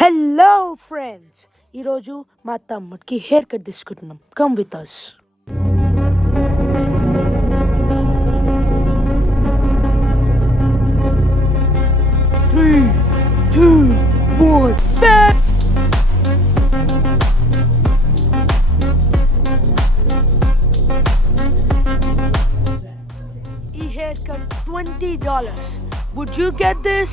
Hello friends, ఈరోజు మా తమ్ముడికి హెయిర్ కట్ తీసుకుంటున్నాం. Come with us. Three two one ఈ hair cut $20. Would you get this?